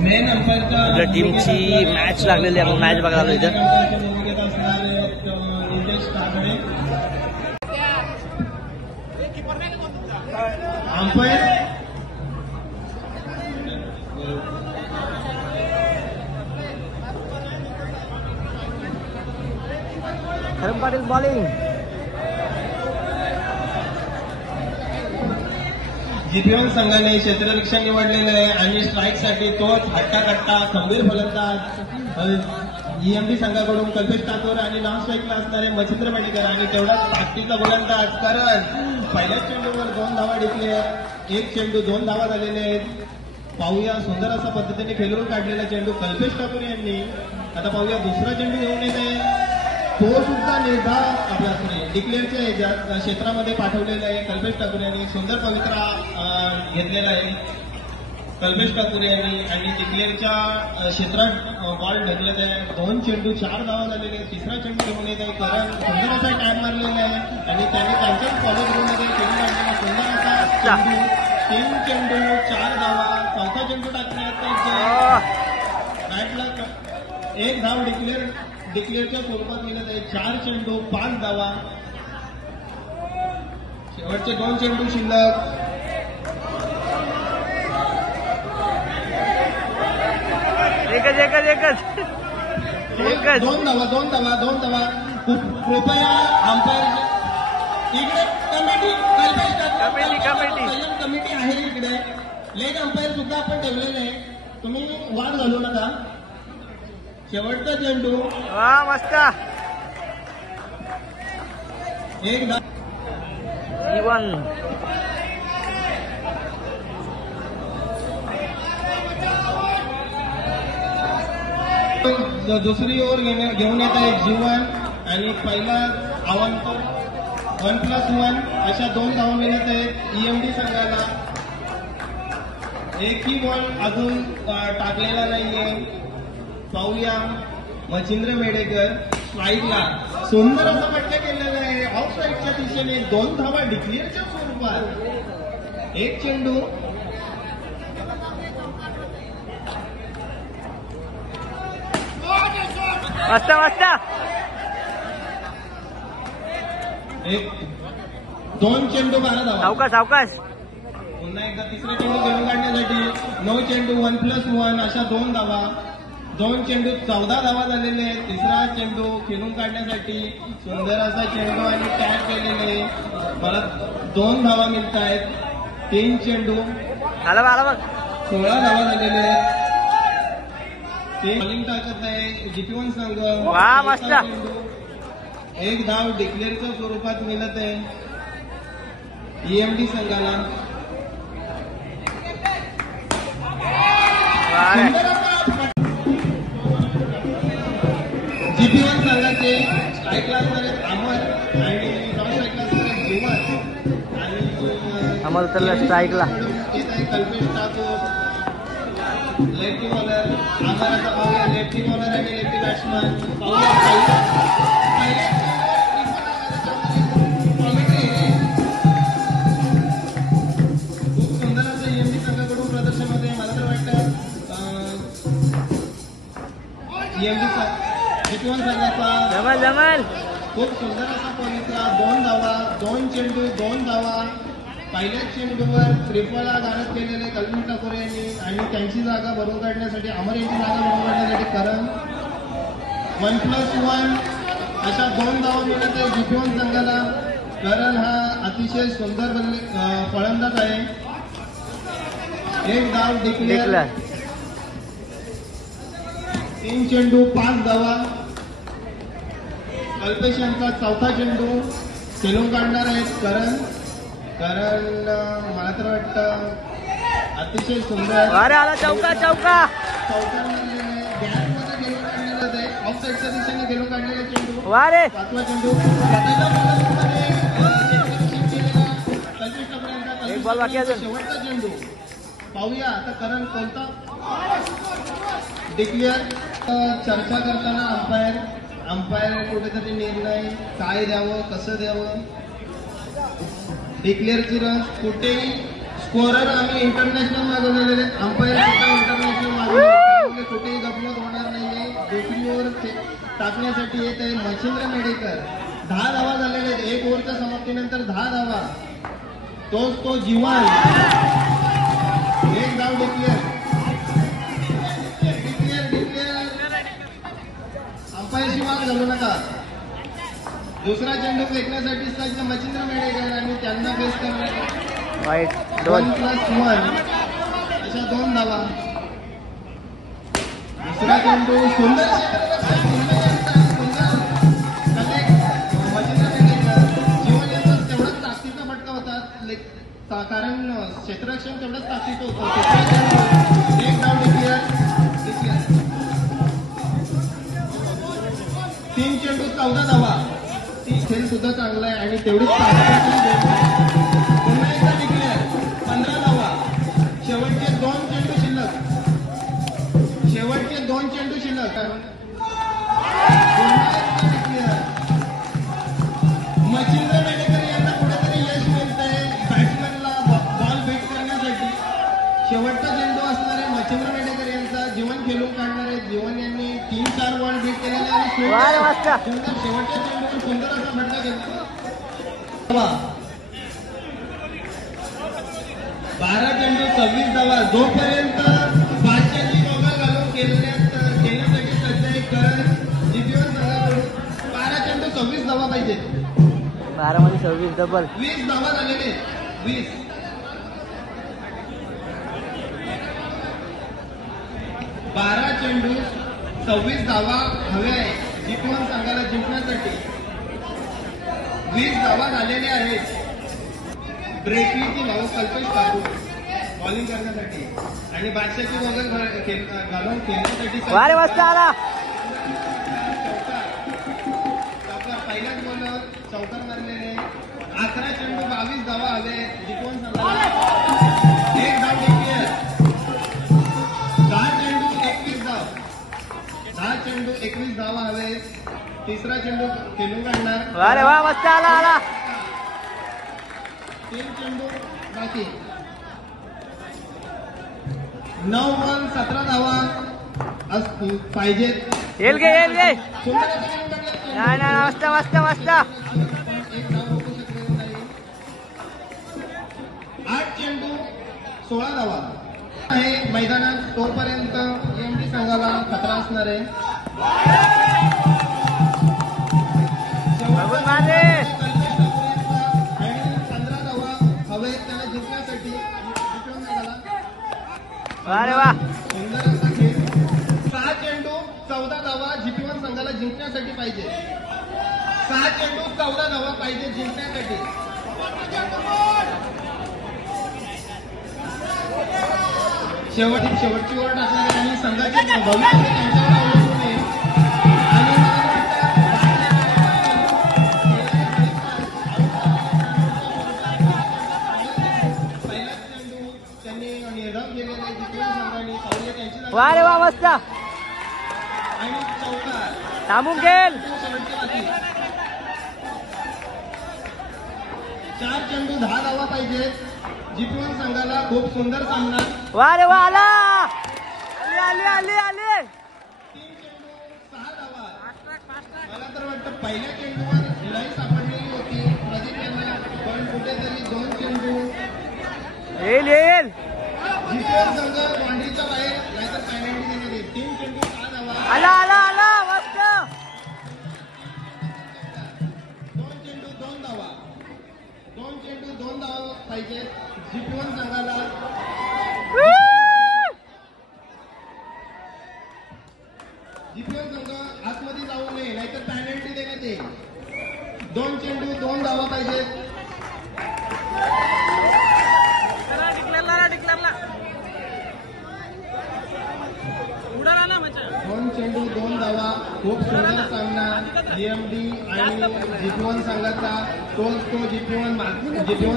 आपल्या टीमची मॅच लागलेली आहे, आपण मॅच बघायला आलो इथं. खरं पाटील बॉलिंग. जीपीएल संघाने क्षेत्ररक्षण निवडलेलं आहे आणि स्ट्राईक साठी तोच हट्टाकट्टा खंबीर फलंदाज ईएमडी संघाकडून कल्पेश ठाकूर आणि नॉन स्ट्राईकला असणारे मच्छिंद्र मेडेकर आणि तेवढाच ताकदीचा गोलंदाज करण. पहिल्याच चेंडूवर 2 धावा टिकले, एक चेंडू 2 धावा झालेले आहेत. पाहूया सुंदर असा पद्धतीने खेळून काढलेला चेंडू कल्पेश ठाकूर यांनी. आता पाहूया दुसरा चेंडू घेऊन येत आहे, तो सुद्धा निर्धार आपल्या डिक्लेअरच्या क्षेत्रामध्ये पाठवलेला आहे. कल्पेश ठाकूर यांनी सुंदर पवित्रा घेतलेला आहे कल्पेश ठाकूर यांनी आणि डिक्लेअरच्या क्षेत्रात बॉल ढकलत आहे. 2 चेंडू 4 धावा झालेले आहेत. तिसरा चेंडू घेऊन येत आहे, कारण सुंदर असा टाइम मारलेला आहे आणि त्यांनी त्यांच्याच फॉलो करूनमध्ये खेळून काढलेला सुंदर असा चेंडू. 3 चेंडू 4 धावा. चौथा चेंडू टाकण्यात एक धाव डिक्लेअरच्या स्वरूपात मिळत आहे. 4 चेंडू 5 धावा. शेवटचे 2 चेंडू शिल्लक. एकच 2 धावा. कृपया अंपायर इकडे कमिटी आहे इकडे. लेग अंपायर सुद्धा आपण ठेवलेले आहे, तुम्ही वाद घालू नका. शेवटचा चेंडू. वा मस्त. एक दुसरी ओव्हर घेऊन येत आहे जीवन आणि पहिला अवांतर 1+1 अशा 2 धावा मिळत आहेत ईएमडी संघाला. एकही बॉल अजून टाकलेला नाहीये. पाहूया मच्छिंद्र मेडेकर स्ट्राईकला सुंदर असं फटका केलेला आहे ऑफ साईडच्या दिशेने. 2 धावा डिक्लेअरच्या स्वरूपात. 1 चेंडू. मस्त. 2 चेंडू 12 धावा. सावकाश. पुन्हा एकदा तिसरा चेंडू घेऊन काढण्यासाठी 9 चेंडू 1+1 अशा 2 धावा. 2 चेंडू 14 धावा झालेले आहेत. तिसरा चेंडू खेळून काढण्यासाठी सुंदर असा चेंडू आणि टॅग केलेले. मला 2 धावा मिळत आहेत. 3 चेंडू 16 धावा झालेले आहेत. ते बॉलिंग टाकत आहे जीपीएल संघ. मस्त. 1 धाव डिक्लेअरच्या स्वरूपात मिळत आहे ईएमडी संघाला. जीपीएल संघाचे स्ट्राईकला असणारे अमर आणि नॉन स्ट्राईकला असणारे जीवन आणि अमर उतरला स्ट्राईकला. येत आहे कल्पेश ठाकूर लेफ्टी बॉलर. अमराचा पाहूया लेफ्टी बॉलर आणि लेफ्टी बॅट्समन. खूप सुंदर असं ईएमडी संघाकडून प्रदर्शन होते. मला तर वाटतं जीपीएल संघाचा जमल खूप सुंदर असा पवित्रा. 2 धावा. 2 चेंडू 2 धावा. पहिल्याच चेंडूवर त्रिफळा धारत केलेले कल्पेश ठाकूर यांनी आणि त्यांची जागा भरून काढण्यासाठी अमर यांची जागा भरून काढण्यासाठी करण. 1+1 अशा 2 धावा मिळत आहे जीपीएल संघाला. करण हा अतिशय सुंदर फलंदाज आहे. 1 धाव डिक्लेअर. 3 चेंडू 5 धावा. कल्पेश यांचा चौथा चेंडू खेळून काढणार आहेत करण. मला तर वाटतं अतिशय सुंदर. आला चौका. चौकांमध्ये गॅसमध्ये खेळून काढलेलं आहे. ऑफ साईडच्या दिशेने खेळून काढलेला चेंडू. 5वा चेंडू. शेवटचा चेंडू. पाहूया आता करण कोणता डिक्लेअर. चर्चा करताना अंपायर कुठेतरी निर्णय काय द्यावं कसं द्यावं. डिक्लेअरची रन कुठेही स्कोरर आम्ही इंटरनॅशनल मागवलेले. अंपायर सुद्धा इंटरनॅशनल मागवले. टाकण्यासाठी येत आहे मच्छिंद्र मेडेकर. 10 धावा झालेले आहेत. 1 ओव्हरच्या समाप्तीनंतर 10 धावा. तोच तो जीवन. 1 धाव डिक्लेअर. अंपायरची माग घालू नका. दुसरा चेंडू फेकण्यासाठी सज्ज मच्छिंद्र मेडेकर आणि त्यांना फेस करणार वाईट 1+1 अशा 2 धावा. दुसरा चेंडू सुंदर मच्छिंद्र मेडेकर. जीवन यांचा तेवढाच ताकदीचा फटका होता कारण क्षेत्ररक्षण तेवढंच ताकदीचं होतं. 1 धाव डिक्लेअर. 3 चेंडू 14 धावा. खेळ सुद्धा चांगला आहे आणि तेवढीच पुन्हा एकदा डिक्लेअर. 15 धावा. शेवटचे 2 चेंडू शिल्लक. शेवटचे 2 चेंडू शिल्लक. पुन्हा एकदा डिक्लेअर. मच्छिंद्र मेडेकर यांना कुठेतरी यश मिळतंय बॅट्समॅनला बॉल बीट करण्यासाठी. शेवटचा चेंडू असणारे मच्छिंद्र मेडेकर यांचा. जीवन खेळून काढणारे जीवन यांनी 3-4 बॉल बीट केलेले आणि शेवटच्या चेंडूवर सुंदर असा फटका घेतला. 12 चेंडू 26 धावा. जोपर्यंत बादशाहची गोगल घालून खेळण्यासाठी सज्ज आहे करण जीवन संघाकडून. 12 चेंडू 26 धावा पाहिजे. 12 मध्ये 26 डबल. 20 धावा झालेले. 20. 12 चेंडू 26 धावा हवे आहे जीवन संघाला जिंकण्यासाठी. 20 धावा झालेल्या आहेत. ब्रेकलीची धाव कल्पेश ठाकूर बॉलिंग करण्यासाठी आणि बादशाहची गोगल घालून खेळण्यासाठी वारे वाजता आला. चौकार. पहिल्याच बॉलर चौकार मारलेले. 11 चेंडू 22 धावा हवे जिंकून संघाला. 1 धाव डिक्लेअर. 10 चेंडू 21 धाव. 10 चेंडू 21 धावा हवे. तिसरा चेंडू खेळून काढणार. वारे वा मस्त आला आला. 3 चेंडू बाकी. 9 बॉल 17 धावा पाहिजेत. येल गे येल गे. सुंदर असं खेळून काढलं. नाही नाही मस्त मस्त मस्त. 1 धाव रोखू शकले नाही. 8 चेंडू 16 धावा आहे मैदानात. तोपर्यंत EMD संघाला खतरा असणार आहे. मारे 15 धावा हवे त्याला जिंकण्यासाठी. वारे वा. सुंदर असा खेळ. 6 चेंडू 14 धावा जीपीवन संघाला जिंकण्यासाठी पाहिजे. 6 चेंडू 14 धावा पाहिजे जिंकण्यासाठी. शेवटची ओव्हर टाकणारे आणि संघाचे भविष्य त्यांच्यावर अवलंबून आहे. आणि पहिला चेंडू त्यांनी निर्धाव केलेला आहे जीपीवन संघाने. पावले त्यांची वारे वा मस्त. आणि चौकार. थांबून गेल. 4 चेंडू 10 धावा पाहिजे जीपीवन संघाला. खूप सुंदर सामना. वारे वा आला. आली आली आली. 3 चेंडू 6 धावा. मला तर वाटतं पहिल्या चेंडूवर लई सापडलेली होती प्रदीप यांना. पण कुठेतरी 2 चेंडू येईल येईल. जीपीवन संघ बाउंड्रीच्या बाहेर नाहीतर पॅनल्टी देण्यात येईल. 3 चेंडू 6 धावा. आला आला आला मस्त. 2 चेंडू 2 धावा. 2 चेंडू 2 धावा पाहिजे जीपीवन संघाला. जीपीवन संघ आतमध्ये जाऊ नये नाहीतर पॅनल्टी देण्यात येईल. 2 चेंडू 2 धावा पाहिजे. दोन चेंडू 2 धावा. खूप सुंदर सामना EMD आणि जीपीवन संघाचा. तो जीपीवन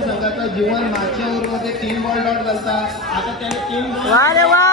संघाचा जीवन मागच्या ओव्हरमध्ये 3 बॉल डॉट घालता. आता त्याने 3 बॉल. वारे वा.